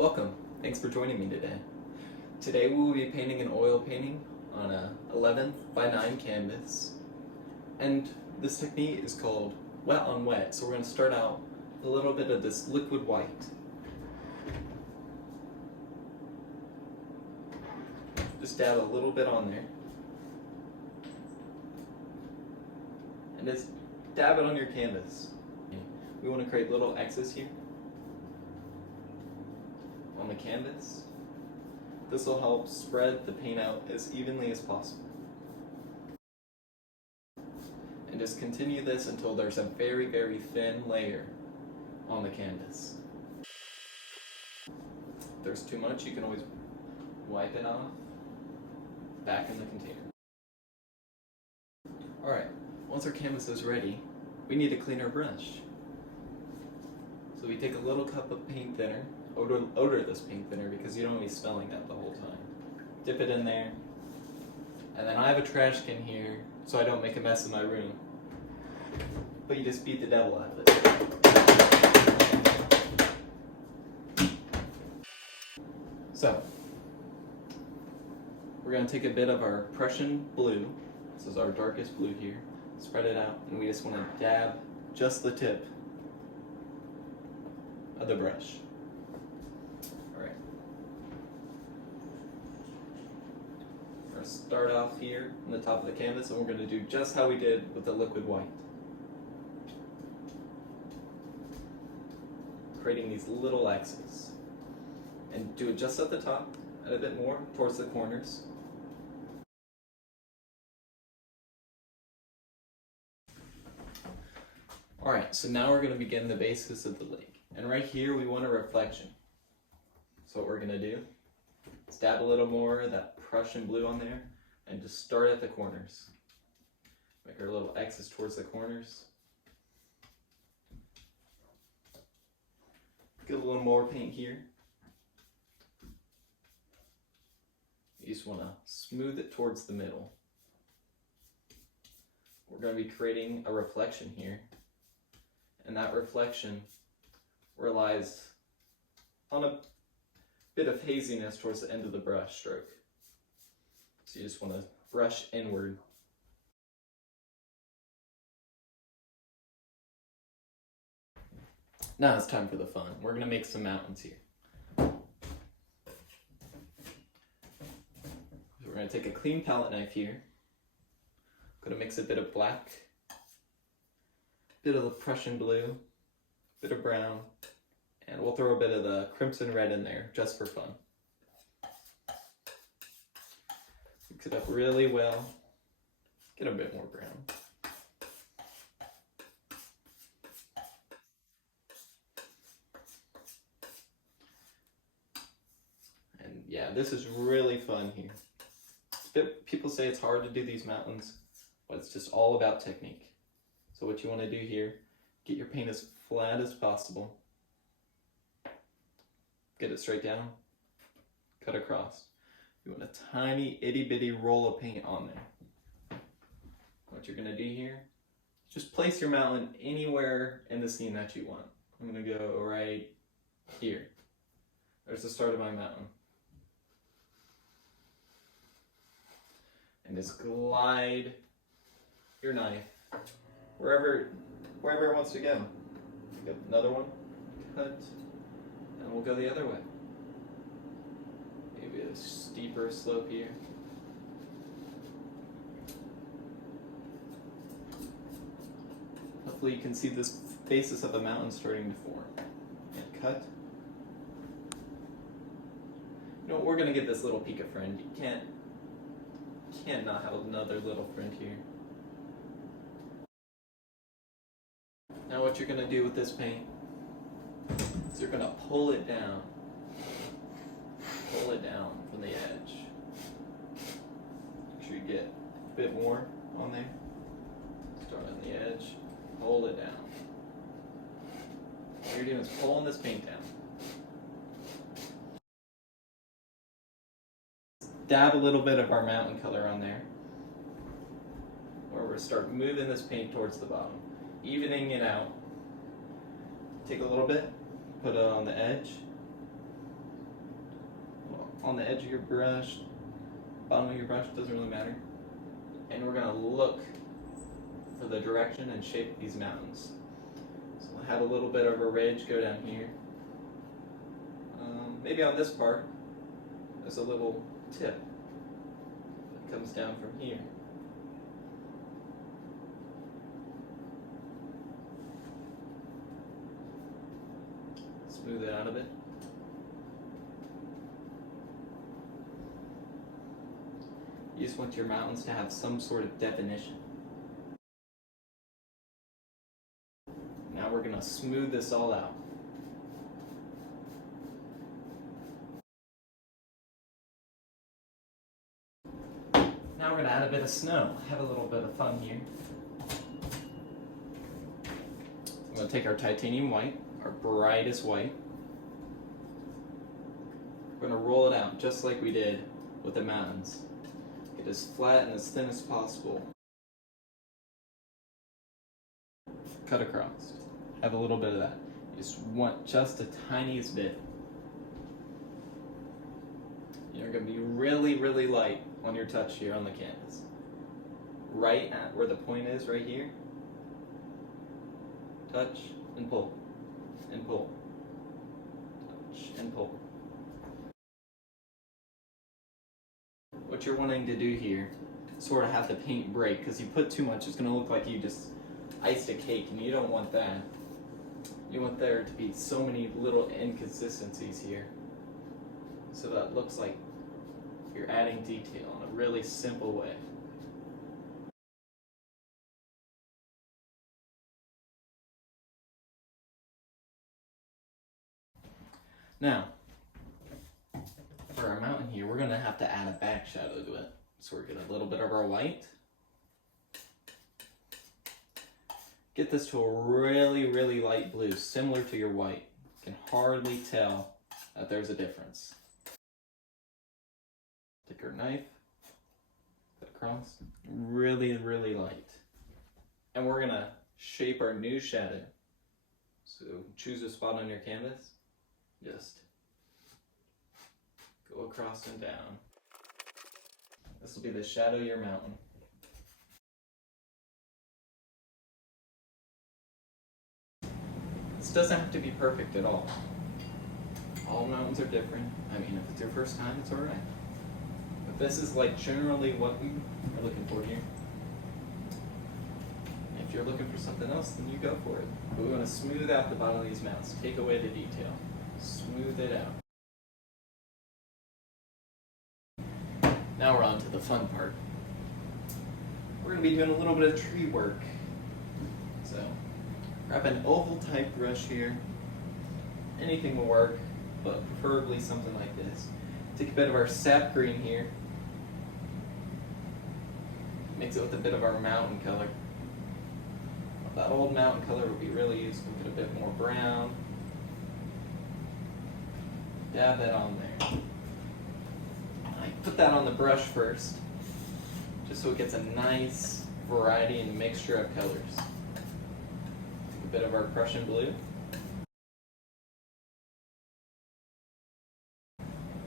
Welcome. Thanks for joining me today. Today we will be painting an oil painting on a 11 by 9 canvas. And this technique is called wet on wet. So we're going to start out with a little bit of this liquid white. Just dab a little bit on there. And just dab it on your canvas. We want to create little X's here on the canvas. This will help spread the paint out as evenly as possible. And just continue this until there's a very, very thin layer on the canvas. If there's too much, you can always wipe it off back in the container. Alright, once our canvas is ready, we need to clean our brush. So we take a little cup of paint thinner, odorless paint thinner, because you don't want to be smelling that the whole time. Dip it in there, and then I have a trash can here so I don't make a mess in my room. But you just beat the devil out of it. So, we're going to take a bit of our Prussian blue, this is our darkest blue here, spread it out, and we just want to dab just the tip of the brush. Alright. We're going to start off here on the top of the canvas, and we're going to do just how we did with the liquid white. Creating these little X's. And do it just at the top, and a bit more towards the corners. Alright, so now we're going to begin the basis of the lake. And right here we want a reflection. So what we're going to do is dab a little more of that Prussian blue on there and just start at the corners. Make our little X's towards the corners. Get a little more paint here. You just want to smooth it towards the middle. We're going to be creating a reflection here. And that reflection relies on a bit of haziness towards the end of the brush stroke. So you just want to brush inward. Now it's time for the fun. We're going to make some mountains here. So we're going to take a clean palette knife here. Going to mix a bit of black, bit of the Prussian blue, bit of brown, and we'll throw a bit of the crimson red in there just for fun. Mix it up really well. Get a bit more brown. And yeah, this is really fun here. People say it's hard to do these mountains, but it's just all about technique. So what you want to do here, get your paint as flat as possible. Get it straight down, cut across. You want a tiny itty bitty roll of paint on there. What you're gonna do here, just place your mountain anywhere in the scene that you want. I'm gonna go right here. There's the start of my mountain. And just glide your knife wherever it wants to go. Get another one, cut, and we'll go the other way. Maybe a steeper slope here. Hopefully you can see this basis of the mountain starting to form. And cut. You know, we're gonna get this little Pika friend. You can't not have another little friend here. Now what you're going to do with this paint is you're going to pull it down. Pull it down from the edge. Make sure you get a bit more on there. Start on the edge, pull it down. What you're doing is pulling this paint down. Dab a little bit of our mountain color on there. Where we're start moving this paint towards the bottom. Evening it out. Take a little bit, put it on the edge, on the edge of your brush, bottom of your brush, doesn't really matter. And we're gonna look for the direction and shape of these mountains. So we'll have a little bit of a ridge go down here. Maybe on this part, there's a little tip that comes down from here. Smooth it out a bit. You just want your mountains to have some sort of definition. Now we're going to smooth this all out. Now we're going to add a bit of snow. Have a little bit of fun here. I'm going to take our titanium white, our brightest white. We're going to roll it out just like we did with the mountains. Get as flat and as thin as possible. Cut across. Have a little bit of that. You just want just the tiniest bit. You're going to be really, really light on your touch here on the canvas. Right at where the point is, right here. Touch and pull. And pull. Touch and pull. What you're wanting to do here is sort of have the paint break, because you put too much, it's going to look like you just iced a cake, and you don't want that. You want there to be so many little inconsistencies here, so that it looks like you're adding detail in a really simple way. Now, for our mountain here, we're going to have to add a back shadow to it. So we're going to get a little bit of our white. Get this to a really, really light blue, similar to your white. You can hardly tell that there's a difference. Take our knife, cut across, really, really light. And we're going to shape our new shadow. So choose a spot on your canvas, just go across and down. This will be the shadow of your mountain. This doesn't have to be perfect at all. All mountains are different. I mean, if it's your first time, it's alright. But this is like generally what we are looking for here. If you're looking for something else, then you go for it. But we want to smooth out the bottom of these mountains. Take away the detail. Smooth it out. Now we're on to the fun part. We're going to be doing a little bit of tree work. So, grab an oval type brush here. Anything will work, but preferably something like this. Take a bit of our sap green here. Mix it with a bit of our mountain color. That old mountain color would be really useful. Get a bit more brown. Dab that on there. I put that on the brush first, just so it gets a nice variety and mixture of colors. A bit of our Prussian blue.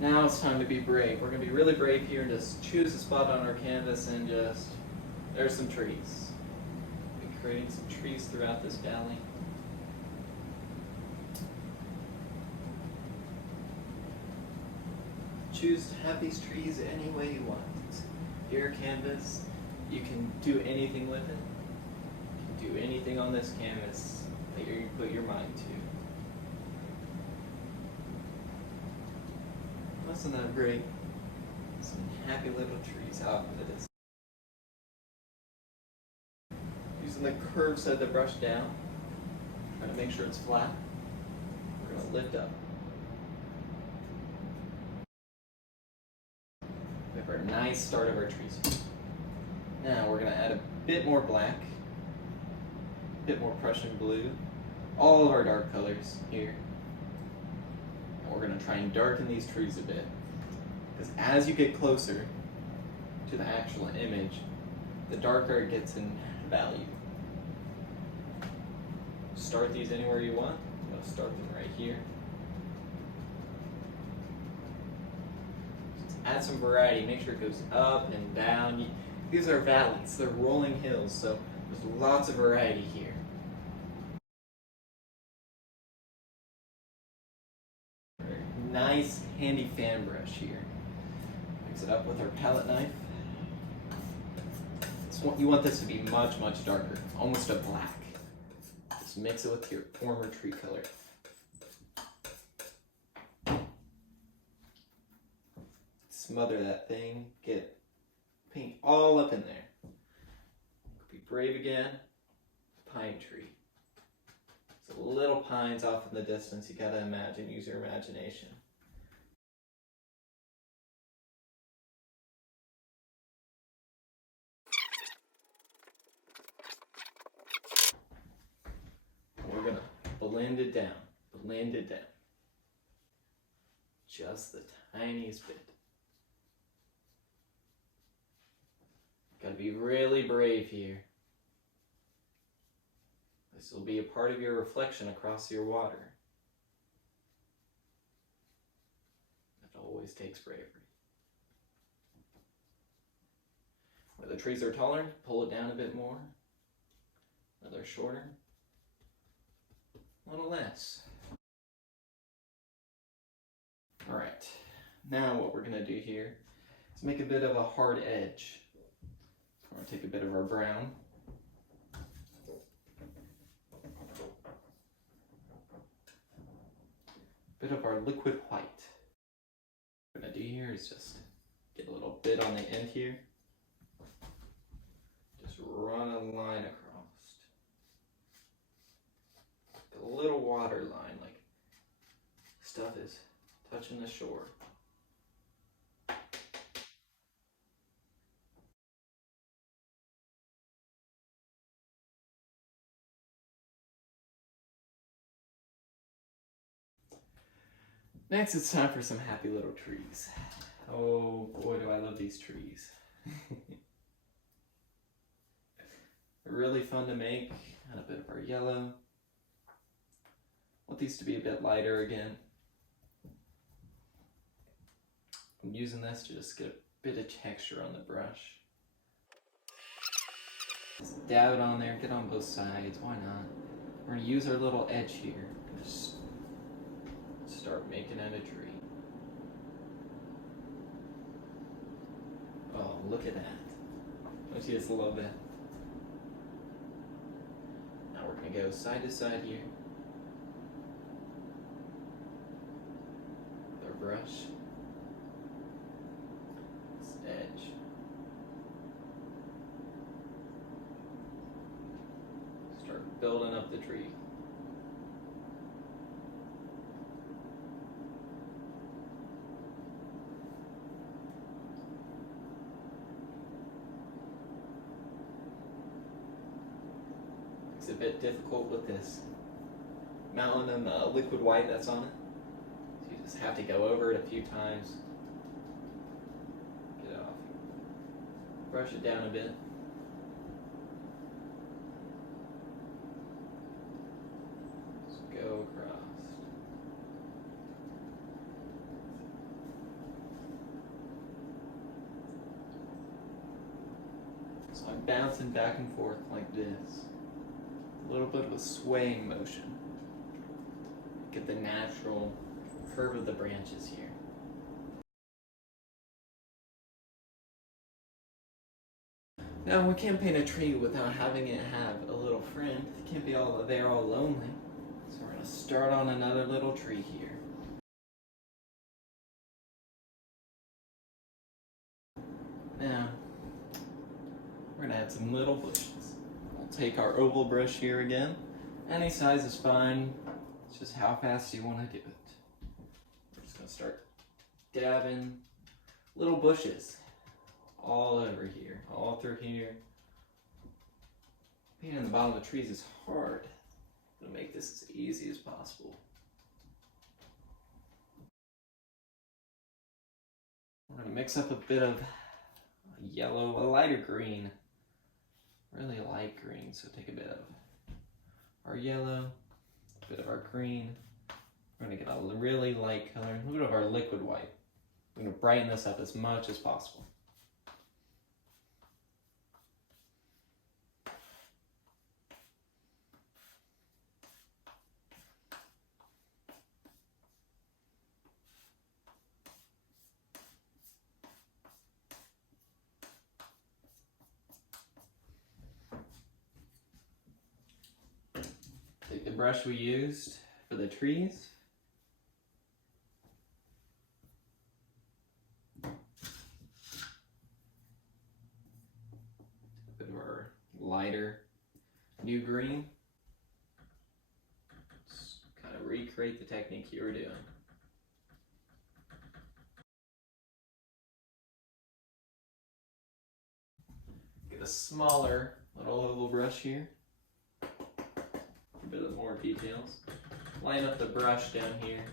Now it's time to be brave. We're going to be really brave here and just choose a spot on our canvas and just, there's some trees. We'll be creating some trees throughout this valley. Choose to have these trees any way you want. Your canvas, you can do anything with it. You can do anything on this canvas that you put your mind to. Wasn't that great? Some happy little trees out of this. Using the curved side of the brush down, trying to make sure it's flat. We're going to lift up. We have our nice start of our trees. Now we're going to add a bit more black, a bit more Prussian blue, all of our dark colors here. And we're going to try and darken these trees a bit. Because as you get closer to the actual image, the darker it gets in value. Start these anywhere you want. I'm going to start them right here. add some variety. Make sure it goes up and down. These are valleys, they're rolling hills, so there's lots of variety here. Nice handy fan brush here. Mix it up with our palette knife. You want this to be much, much darker, almost a black. Just mix it with your former tree color. Smother that thing, get paint all up in there. Be brave again. Pine tree. So little pines off in the distance, you gotta imagine, use your imagination. We're gonna blend it down, blend it down. Just the tiniest bit. Gotta be really brave here. This will be a part of your reflection across your water. It always takes bravery. Where the trees are taller, pull it down a bit more. Where they're shorter, a little less. Alright, now what we're gonna do here is make a bit of a hard edge. We're gonna take a bit of our brown. Bit of our liquid white. What I'm gonna do here is just get a little bit on the end here. Just run a line across. A little water line, like stuff is touching the shore. Next, it's time for some happy little trees. Oh boy, do I love these trees. They're really fun to make. Add a bit of our yellow. Want these to be a bit lighter again. I'm using this to just get a bit of texture on the brush. Just dab it on there, get on both sides, why not? We're gonna use our little edge here. Just start making it a tree. Oh, look at that. Don't you just love that? Now we're gonna go side to side here. With our brush. This edge. Start building up the tree. It's a bit difficult with this mountain and liquid white that's on it. So you just have to go over it a few times. Get it off. Brush it down a bit. Just go across. So I'm bouncing back and forth like this. A little bit of a swaying motion. Get the natural curve of the branches here. Now we can't paint a tree without having it have a little friend. It can't be all there all lonely. So we're gonna start on another little tree here. Now we're gonna add some little bushes. Take our oval brush here again. Any size is fine. It's just how fast you want to do it. We're just going to start dabbing little bushes all over here, all through here. Painting the bottom of the trees is hard. I'm going to make this as easy as possible. We're going to mix up a bit of yellow, a lighter green. Really light green, so take a bit of our yellow, a bit of our green. We're gonna get a really light color, a little bit of our liquid white. I'm going to brighten this up as much as possible. Take the brush we used for the trees. A bit of our lighter new green. Just kind of recreate the technique you were doing. Get a smaller little oval brush here. A bit of more details. Line up the brush down here.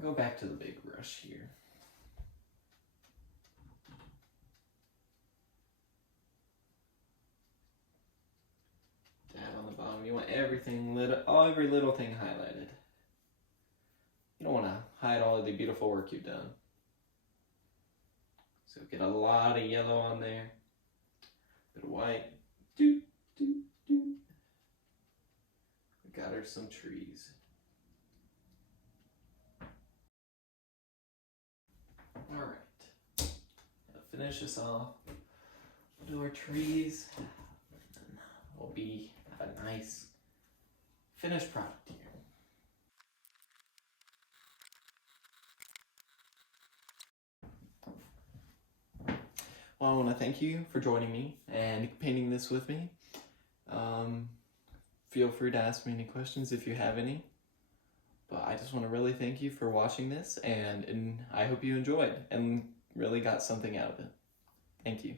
Go back to the big brush here. Dab on the bottom. You want everything lit, every little thing highlighted. You don't want to hide all of the beautiful work you've done. So get a lot of yellow on there. Bit of white. We got her some trees. All right. Now finish this off. We'll do our trees. And we'll have a nice finished product here. Well, I want to thank you for joining me and painting this with me. Feel free to ask me any questions if you have any. But I just want to really thank you for watching this, and I hope you enjoyed and really got something out of it. Thank you.